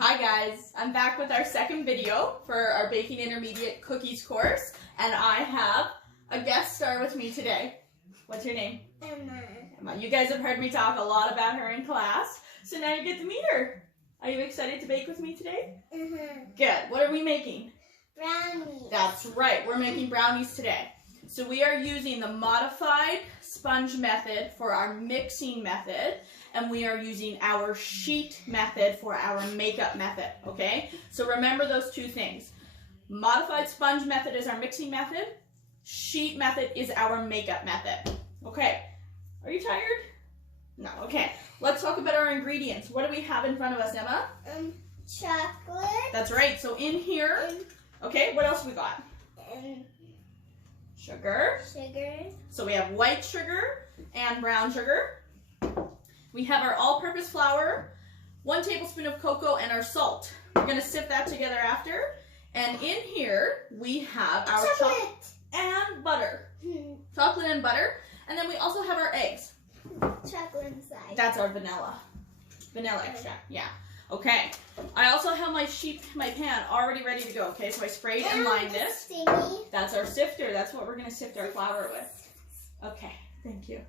Hi guys, I'm back with our second video for our Baking Intermediate Cookies course, and I have a guest star with me today. What's your name? Emma. Emma. You guys have heard me talk a lot about her in class, so now you get to meet her. Are you excited to bake with me today? Good. What are we making? Brownies. That's right, we're making brownies today. So we are using the modified sponge method for our mixing method, and we are using our sheet method for our makeup method, okay? So remember those two things. Modified sponge method is our mixing method. Sheet method is our makeup method. Okay, are you tired? No, okay. Let's talk about our ingredients. What do we have in front of us, Emma? Chocolate. That's right, so in here, okay, what else we got? Sugar. So we have white sugar and brown sugar. We have our all-purpose flour, 1 tablespoon of cocoa, and our salt. We're going to sift that together after. And in here, we have our chocolate and butter. Chocolate and butter. And then we also have our eggs. Chocolate inside. That's our vanilla. Vanilla extract, yeah. Okay. I also have my pan already ready to go, okay? So I sprayed and lined this. That's our sifter. That's what we're going to sift our flour with. Okay, thank you.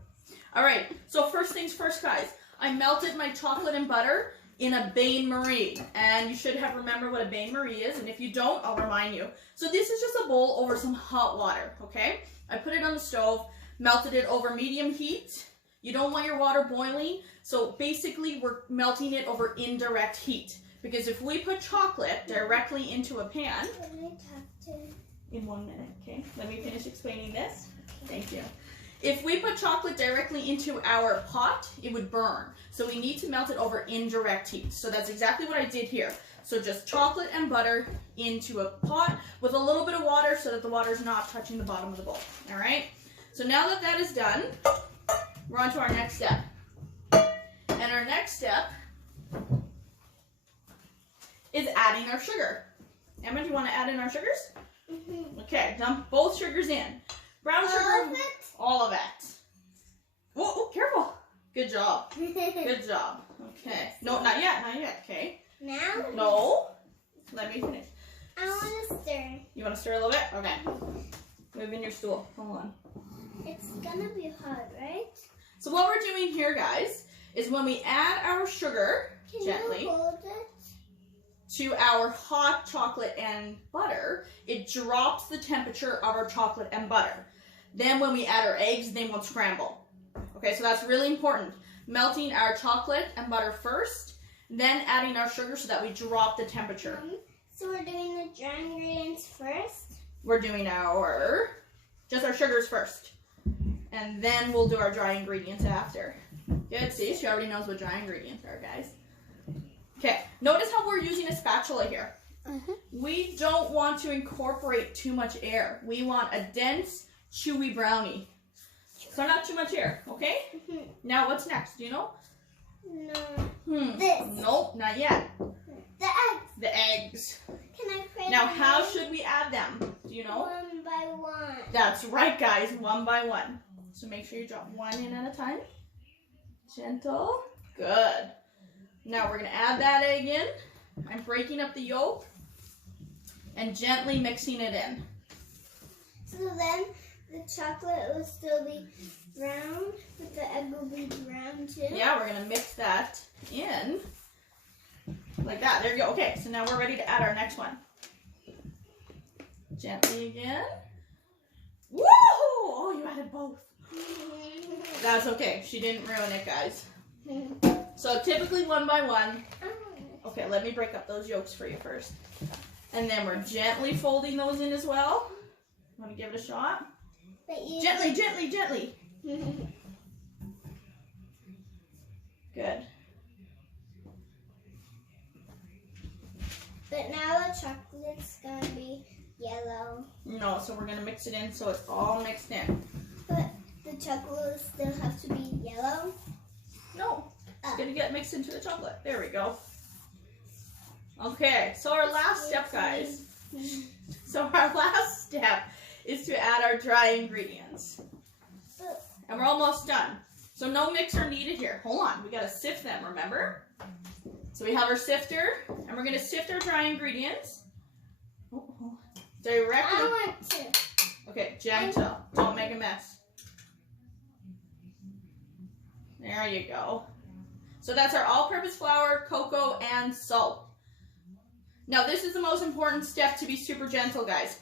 All right, so first things first, guys. I melted my chocolate and butter in a bain-marie, and you should have remembered what a bain-marie is, and if you don't, I'll remind you. So this is just a bowl over some hot water, okay? I put it on the stove, melted it over medium heat. You don't want your water boiling, so basically we're melting it over indirect heat, because if we put chocolate directly into a pan, in 1 minute, okay? Let me finish explaining this. Thank you. If we put chocolate directly into our pot, it would burn. So we need to melt it over indirect heat. So that's exactly what I did here. So just chocolate and butter into a pot with a little bit of water so that the water is not touching the bottom of the bowl. All right? So now that that is done, we're on to our next step. And our next step is adding our sugar. Emma, do you want to add in our sugars? Okay, dump both sugars in. Brown sugar. All of it? All of it. Oh, careful. Good job. Good job. Okay. No, not yet. Not yet. Okay. Now? No. Let me finish. I want to stir. You want to stir a little bit? Okay. Move in your stool. Hold on. It's gonna be hot, right? So what we're doing here, guys, is when we add our sugar gently you hold it? to our hot chocolate and butter, it drops the temperature of our chocolate and butter. Then when we add our eggs, they won't scramble. Okay, so that's really important. Melting our chocolate and butter first, then adding our sugar so that we drop the temperature. So we're doing the dry ingredients first? We're doing just our sugars first. And then we'll do our dry ingredients after. Good, see, she already knows what dry ingredients are, guys. Okay, notice how we're using a spatula here. We don't want to incorporate too much air. We want a dense, chewy brownie. So not too much air, okay? Now what's next? Do you know? No. This. Nope, not yet. The eggs. The eggs. Can I pray? Now how should we add them? Do you know? 1 by 1. That's right, guys, 1 by 1. So make sure you drop 1 in at a time. Gentle. Good. Now we're going to add that egg in. I'm breaking up the yolk and gently mixing it in. So then the chocolate will still be brown, but the egg will be brown too? Yeah, we're going to mix that in like that. There you go. Okay, so now we're ready to add our next one. Gently again. Woo! Oh, you added both. That's okay. She didn't ruin it, guys. So typically 1 by 1. Okay, let me break up those yolks for you first. And then we're gently folding those in as well. Want to give it a shot? Gently, gently, gently. Good. But now the chocolate's going to be yellow. No, so we're going to mix it in so it's all mixed in. But the chocolate will still have to be yellow? No, it's going to get mixed into the chocolate. There we go. Okay, so our last step, guys. So our last step is to add our dry ingredients. And we're almost done. So no mixer needed here. Hold on, we gotta sift them, remember? So we have our sifter, and we're gonna sift our dry ingredients. Directly. I want to. Okay, gentle. Don't make a mess. There you go. So that's our all-purpose flour, cocoa, and salt. Now this is the most important step to be super gentle, guys.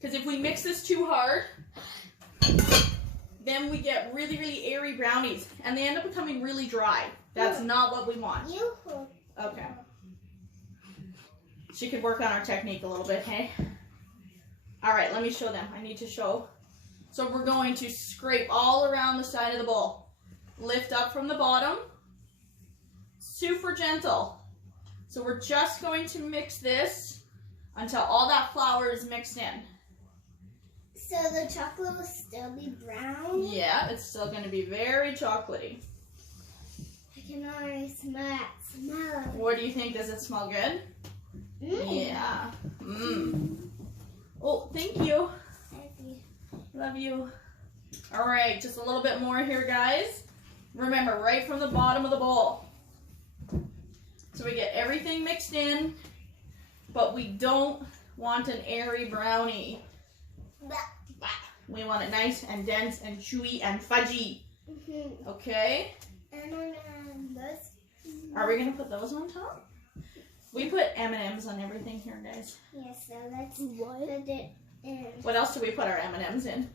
Because if we mix this too hard, then we get really, really airy brownies. And they end up becoming really dry. That's not what we want. Okay. She could work on our technique a little bit, hey? All right, let me show them. I need to show. So we're going to scrape all around the side of the bowl. Lift up from the bottom. Super gentle. So we're just going to mix this until all that flour is mixed in. So the chocolate will still be brown? Yeah, it's still going to be very chocolatey. I can already smell it. What do you think? Does it smell good? Yeah. Oh, thank you. Love you. All right, just a little bit more here, guys. Remember, right from the bottom of the bowl. So we get everything mixed in, but we don't want an airy brownie. We want it nice and dense and chewy and fudgy. Okay? And I'm gonna this. Are we gonna put those on top? We put M&Ms on everything here, guys. Yes, so let's put it in. What else do we put our M&Ms in?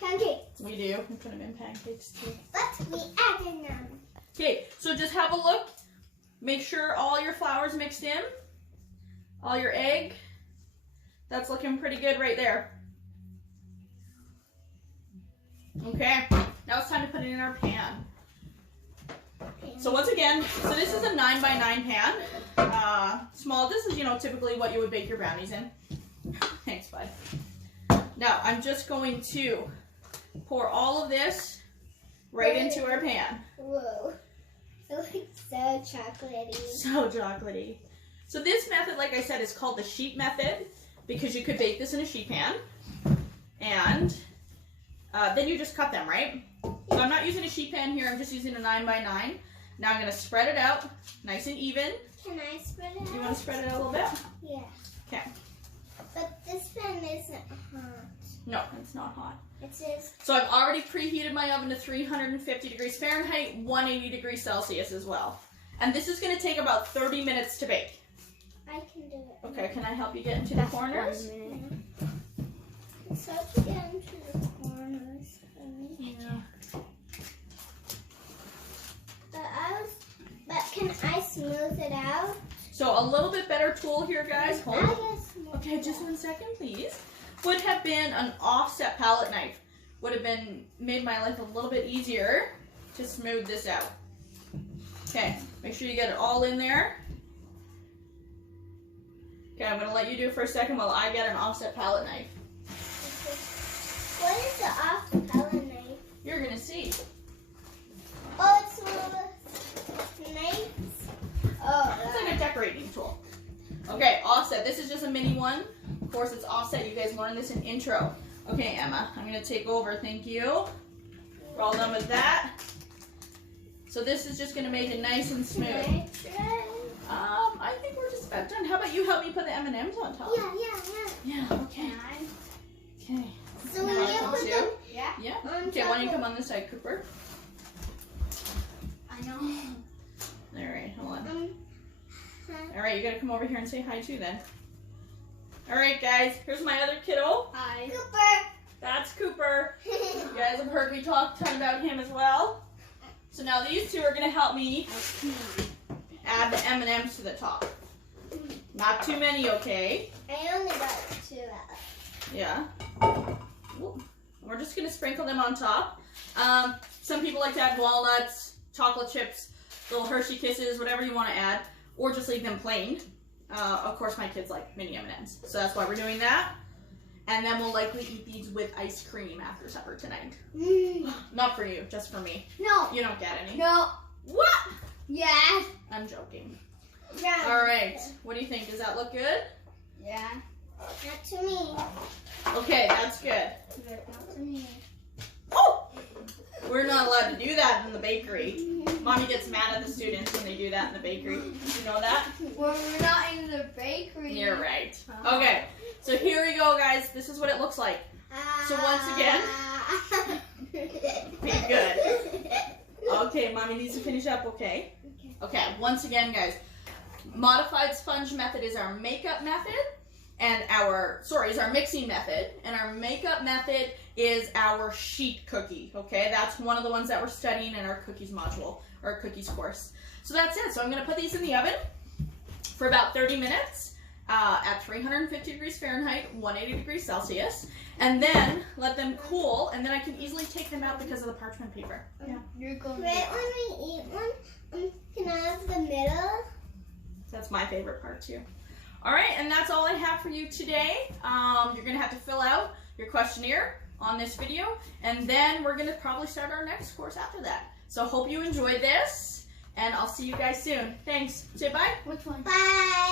Pancakes. We do. We put them in pancakes too. But we added them. Okay, so just have a look. Make sure all your flour's mixed in. All your egg. That's looking pretty good right there. Okay, now it's time to put it in our pan. So once again, so this is a 9x9 pan. Small, this is, typically what you would bake your brownies in. Thanks, bud. Now, I'm just going to pour all of this right into our pan. Whoa. It looks so chocolatey. So chocolatey. So this method, like I said, is called the sheet method because you could bake this in a sheet pan. And then you just cut them, right? So I'm not using a sheet pan here. I'm just using a 9x9. Now I'm going to spread it out nice and even. Can I spread it out? You want to spread it out a little bit? Yeah. Okay. But this pan isn't hot. No, it's not hot. It says... So I've already preheated my oven to 350 degrees Fahrenheit, 180 degrees Celsius as well. And this is going to take about 30 minutes to bake. I can do it. Okay, can I help you get into the corners? Yeah. It's hard to get into the corners. Yeah. But can I smooth it out? So a little bit better tool here, guys. Hold on. I can smooth Okay, it just out. 1 second, please. Would have been an offset palette knife. Would have made my life a little bit easier to smooth this out. Okay, make sure you get it all in there. Okay, I'm gonna let you do it for a second while I get an offset palette knife. What is the off palette knife? You're gonna see. Oh, it's one of the knives. Oh, It's like a decorating tool. Okay, offset. This is just a mini one. Of course, it's offset. You guys learned this in intro. Okay, Emma, I'm gonna take over. Thank you. We're all done with that. So this is just gonna make it nice and smooth. I think we're just about done. How about you help me put the M&Ms on top? Yeah. Yeah. Okay. Okay. So when You wanna you come put too? them, Yeah. on Okay. top Why don't you of- come on this side, Cooper? I know. All right. Hold on. All right. You gotta come over here and say hi too, then. All right, guys. Here's my other kiddo. Hi. Cooper. That's Cooper. You guys have heard me talk a ton about him as well. So now these two are gonna help me add the M&Ms to the top. Not too many, okay? I only got 2 out. Yeah. Ooh. We're just gonna sprinkle them on top. Some people like to add walnuts, chocolate chips, little Hershey Kisses, whatever you want to add, or just leave them plain. Of course, my kids like mini M&Ms, so that's why we're doing that. And then we'll likely eat these with ice cream after supper tonight. Not for you, just for me. No. You don't get any. No. What? Yeah. I'm joking. Yeah. All right. What do you think? Does that look good? Yeah. Not to me. Okay, that's good. Not to me. Oh! We're not allowed to do that in the bakery. Mommy gets mad at the students when they do that in the bakery. You know that? Well, we're not in the bakery. You're right. Okay, so here we go, guys. This is what it looks like. So once again, be good. Okay, Mommy needs to finish up, okay? Okay, once again, guys. Modified sponge method is our makeup method, and is our mixing method, and our makeup method is our sheet cookie, okay? That's one of the ones that we're studying in our cookies module, or cookies course. So that's it. So I'm gonna put these in the oven for about 30 minutes at 350 degrees Fahrenheit, 180 degrees Celsius, and then let them cool, and then I can easily take them out because of the parchment paper. Yeah. You're going right when we eat one, can I have the middle? That's my favorite part too. All right, and that's all I have for you today. You're gonna have to fill out your questionnaire on this video, and then we're gonna probably start our next course after that. So hope you enjoyed this, and I'll see you guys soon. Thanks. Say bye. Which one? Bye.